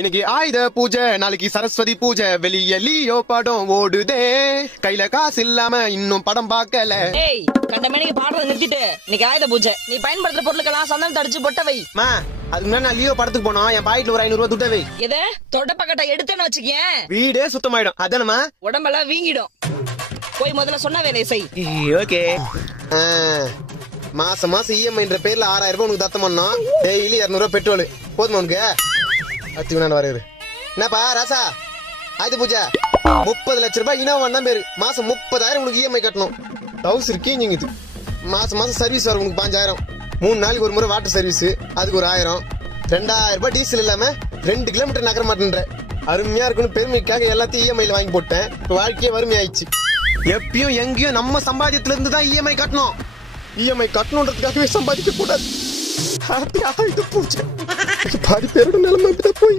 இன்னைக்கு ஆயுத பூஜை, நாளைக்கு சரஸ்வதி பூஜை, வெளிய லியோ படம் ஓடுதே, கையில காசு இல்லாம இன்னும் படம் பார்க்கல. ஏய், கண்ட மணிக்கு பாடுறத நிறுத்திட்டு இன்னைக்கு ஆயுத பூஜை, நீ பயன்படுத்துற பொருளுக்கெல்லாம் சந்தனம் தடிச்சு பொட்ட வை. மா, அதுக்கு முன்னாடி நான் லியோ படத்துக்கு போனோம், என் பாக்கெட்ல ஒரு 500 ரூபாய் துட்ட வை. எது தொடப்பக்கட்டை எடுத்தேன்னு வச்சுக்கேன், வீடே சுத்தமாயிடும். அதானமா? உடம்பெல்லாம் வீங்கிடும். போய் முதல்ல சொன்ன வேலையை செய். ஓகே. மாசம் மாசம் இஎம்ஐன்ற பேர்ல 6000 ரூபாய் உனக்கு தத்தம் பண்ணோம். டெய்லி 200 ரூபாய் பெட்ரோல் போதுமா உனக்கு? அத்தி வருது. என்னப்பா ராசா, ஆயுத பூஜை 30 லட்சம் ரூபாய் இனோவா தான் பேரு. மாசம் 30,000 உனக்கு இஎம்ஐ கட்டணும். ஹவுஸ் இருக்கீங்க. மாசம் மாசம் சர்வீஸ் வரும் உனக்கு 5000. 3 நாளைக்கு ஒரு முறை வாட்டர் சர்வீஸ், அதுக்கு ஒரு 1000. 2000 ரூபாய் டீசல் இல்லாம 2 கிலோமீட்டர் நகர மாட்டேன்ற. அருமையா இருக்குன்னு பெருமைக்காக எல்லாத்தையும் இஎம்ஐல வாங்கி போட்டேன். வாழ்க்கையே வறுமை ஆயிடுச்சு. எப்பயும் எங்கேயும் நம்ம சம்பாதியத்துல இருந்து தான் இஎம்ஐ கட்டணும். இஎம்ஐ கட்டணுன்றதுக்காகவே சம்பாதிக்க கூடாது. ஆயுத பூஜை பாதி பேரோட நிலைமை போய்